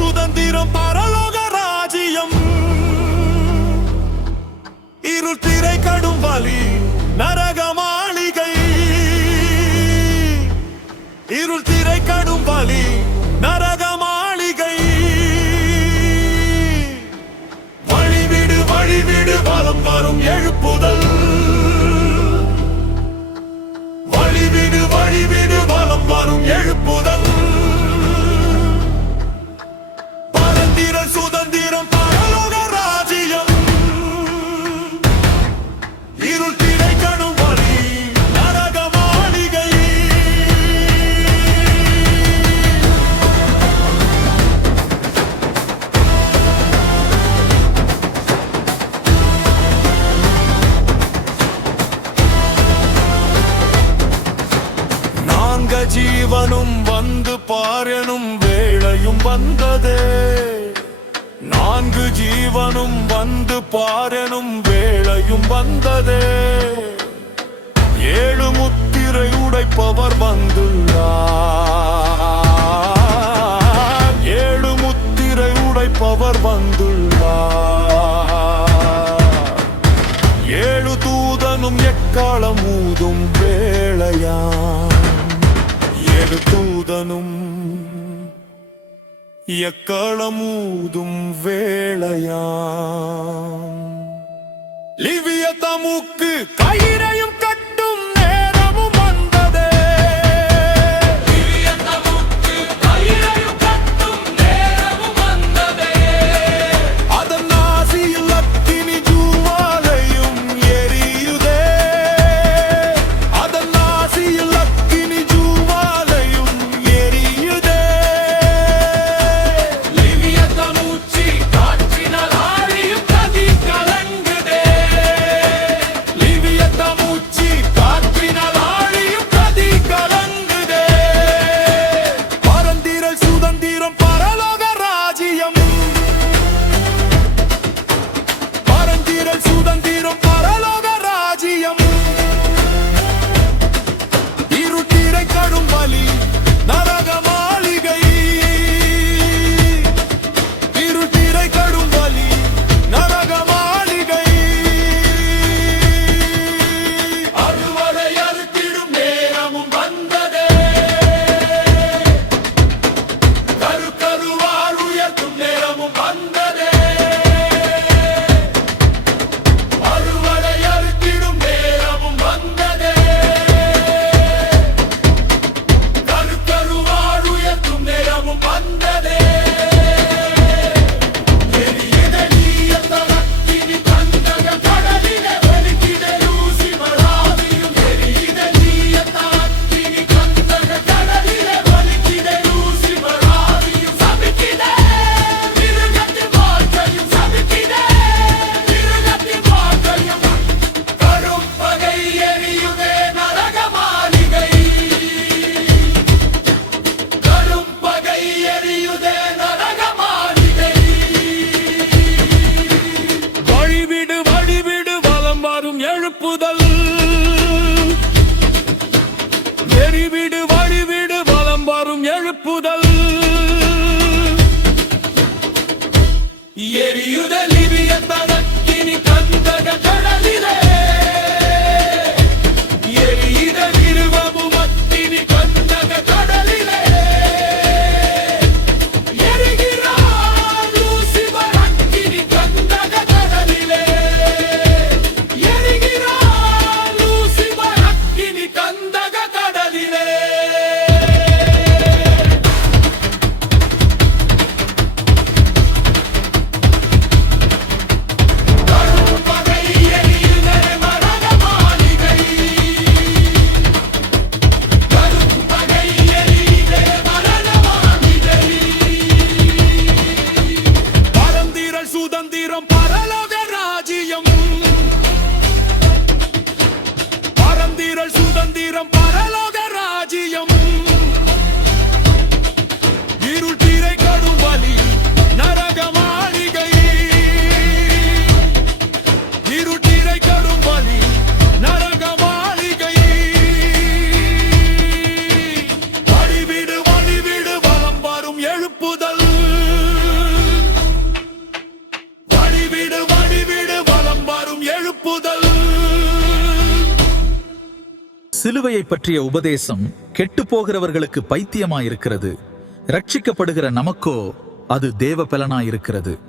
சுதந்திரம் பரலோக ராஜ்யம். இருள் திரை கடும் வலி நரக மாளிகை. இருள் திரை கடும் வலி நரக மாளிகை. வழிவிடு வழிவிடு வலம் வரும் எழுப்புதல். வழிவிடு வழிவிடு வலம் வரும் எழுப்புதல். பரந்திரள் சுதந்திரம் பரலோக ராஜ்யம். இருள் திரை கடும் வலி நரக மாளிகை. நான்கு ஜீவனும் வந்து பாரெனும் வேளையும் வந்ததே. நான்கு ஜீவனும் வந்து பாரெனும் வேளையும் வந்ததே. ஏழு முத்திரை உடைப்பவர் வந்துள்ளார். ஏழு முத்திரை உடைப்பவர் வந்துள்ளார். ஏழு தூதனும் எக்காலம் ஊதும் வேளையாம். ஏழு தூதனும் எக்காலமூதும் வேளையாம். லிவியத்தமுக்கு கயிறையும் கட்டும் நேரமும் வந்ததே. லிவியத்தமுக்கு கயிறையும் கட்டும் நேரமும் வந்ததே. அதன் ஆசியில் அக்கினி ஜுவாலையும் எரியுதே. அதன் ஆசியில் அக்கினி ஜுவாலையும் எரியுதே. Livieta சிலுவையை பற்றிய உபதேசம் கெட்டுப்போகிறவர்களுக்கு பைத்தியமாயிருக்கிறது, ரட்சிக்கப்படுகிற நமக்கோ அது தேவபலனாயிருக்கிறது.